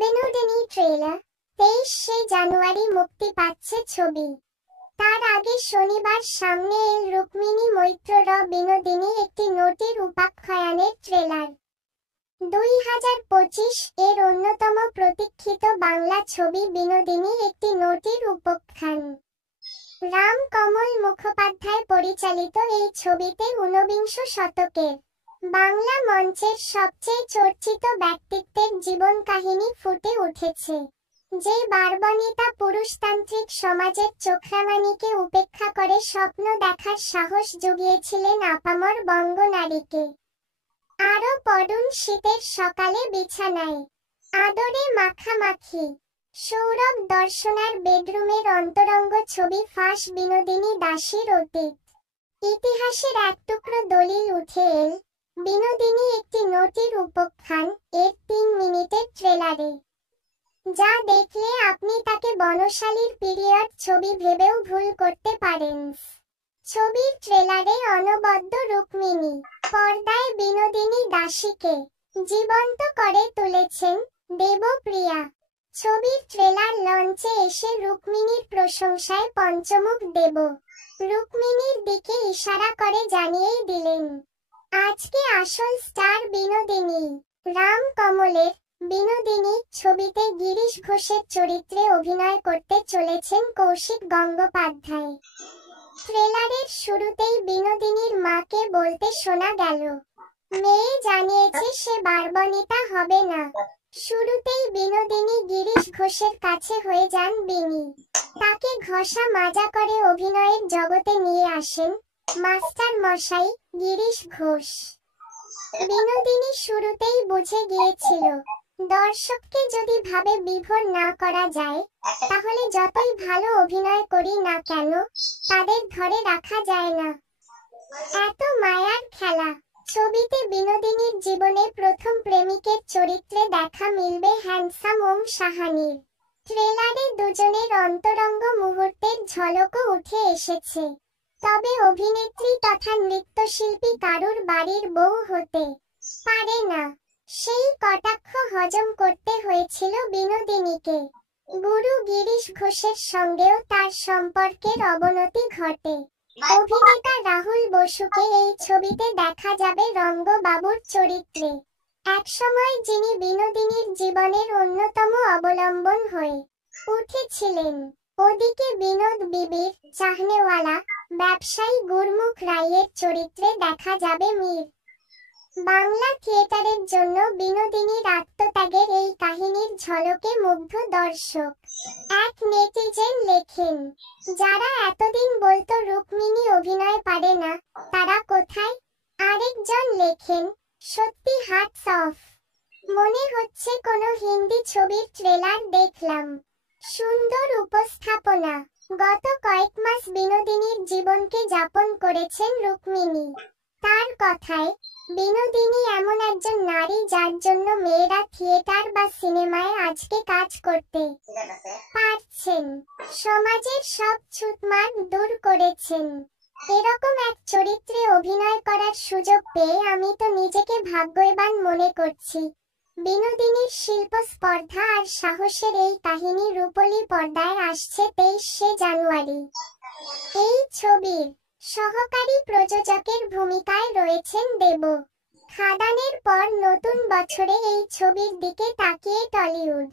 Binodini trailer 23শে জানুয়ারি মুক্তি পাচ্ছে ছবি। তার আগে শনিবার সামনে এল রুক্মিণী মৈত্রর বিনোদিনী একটি নটির উপাখ্যানের ট্রেলার। 2025 এর অন্যতম প্রতীক্ষিত বাংলা ছবি বিনোদিনী একটি নটির উপাখ্যান। রাম কমল মুখোপাধ্যায় পরিচালিত এই ছবিতে ঊনবিংশ শতকের বাংলা মঞ্চের সবচেয়ে চর্চিত ব্যক্তিত্বের জীবন কাহিনী ফুটে উঠেছে, যে বারবনিতা পুরুষতান্ত্রিক সমাজের চোখরাঙানিকে উপেক্ষা করে স্বপ্ন দেখার সাহস জুগিয়েছিলেন আপামর বঙ্গনারীকে। আরও পড়ুন শীতের সকালে বিছানায় আদরে মাখামাখি। সৌরভ দর্শনার বেডরুমের অন্তরঙ্গ ছবি ফাঁস বিনোদিনী দাসীর অতীত ইতিহাসের এক টুকরো দলিল উঠে এল বিনোদিনী একটি নটির উপাখ্যান এর 3 মিনিটের ট্রেলারে, যা দেখলে আপনি তাকে বনশালীর পিরিয়ড ছবি ভেবেও ভুল করতে পারেন। ছবির ট্রেলারে অনবদ্য রুক্মিণী পর্দায় বিনোদিনী দাসীকে জীবন্ত করে তুলেছেন দেবপ্রিয়া। ছবির ট্রেলার লঞ্চে এসে রুক্মিণীর প্রশংসায় পঞ্চমুখ দেব রুক্মিণীর দিকে ইশারা করে জানিয়েই দিলেন, আজকে আসল স্টার বিনোদিনী। রাম কমলের বিনোদিনী ছবিতে গিরিশ ঘোষের চরিত্রে অভিনয় করতে চলেছেন কৌশিক গঙ্গোপাধ্যায়। ট্রেলারের শুরুতেই বিনোদিনীর মাকে বলতে শোনা গেল, মেয়ে জানিয়েছে সে বারবনিতা হবে না। শুরুতেই বিনোদিনী গিরিশ ঘোষের কাছে হয়ে যান বিনি। তাকে ঘষা মাজা করে অভিনয়ের জগতে নিয়ে আসেন মাস্টার মশাই গিরিশ ঘোষ। বিনোদিনী শুরুতেই বুঝে গিয়েছিল, দর্শককে যদি ভাবে বিভোর না করা যায়, তাহলে যতই ভালো অভিনয় করি না কেন তাদের ধরে রাখা যায় না। এত মায়ার খেলা। ছবিতে বিনোদিনীর জীবনে প্রথম প্রেমিকের চরিত্রে দেখা মিলবে হ্যান্ডসাম ওম সাহানির। ট্রেলারে দুজনের অন্তরঙ্গ মুহূর্তের ঝলকও উঠে এসেছে। তবে অভিনেত্রী তথা নৃত্যশিল্পী কারুর বাড়ির বউ হতে পারে না, সেই কটাক্ষ হজম করতে হয়েছিল বিনোদিনীকে। গুরু গিরিশ ঘোষের সঙ্গেও তার সম্পর্কের অবনতি ঘটে। অভিনেতা রাহুল বসুকে এই ছবিতে দেখা যাবে রঙ্গবাবুর চরিত্রে, একসময় যিনি বিনোদিনীর জীবনের অন্যতম অবলম্বন হয়ে উঠেছিলেন। ওদিকে বিনোদ বিবির চাহনেওয়ালা ব্যবসায়ী গুরমুখ রায়ের চরিত্রে দেখা যাবে মীর। বাংলা থিয়েটারের জন্য বিনোদিনীর আত্মত্যাগের এই কাহিনীর ঝলকে মুগ্ধ দর্শক। এক নেটিজেন লেখেন, যারা এতদিন বলতো রুক্মিণী অভিনয় পারে না, তারা কোথায়? আরেকজন লেখেন, সত্যি হ্যাটস অফ, মনে হচ্ছে কোনো হিন্দি ছবির ট্রেলার দেখলাম। সুন্দর উপস্থাপনা। গত কয়েক মাস বিনোদিনীর জীবনকে যাপন করেছেন রুক্মিণী। তার কথায়, বিনোদিনী এমন একজন নারী যার জন্য মেয়েরা থিয়েটার বা সিনেমায় আজকে কাজ করতে পারছেন, সমাজের সব ছুতমার দূর করেছেন। এরকম এক চরিত্রে অভিনয় করার সুযোগ পেয়ে আমি তো নিজেকে ভাগ্যবান মনে করছি। বিনোদিনীর শিল্প স্পর্ধা আর সাহসের এই কাহিনী রূপলী পর্দায় আসছে 23শে জানুয়ারি। এই ছবির সহকারী প্রযোজকের ভূমিকায় রয়েছেন দেব। খাদানের পর নতুন বছরে এই ছবির দিকে তাকিয়ে টলিউড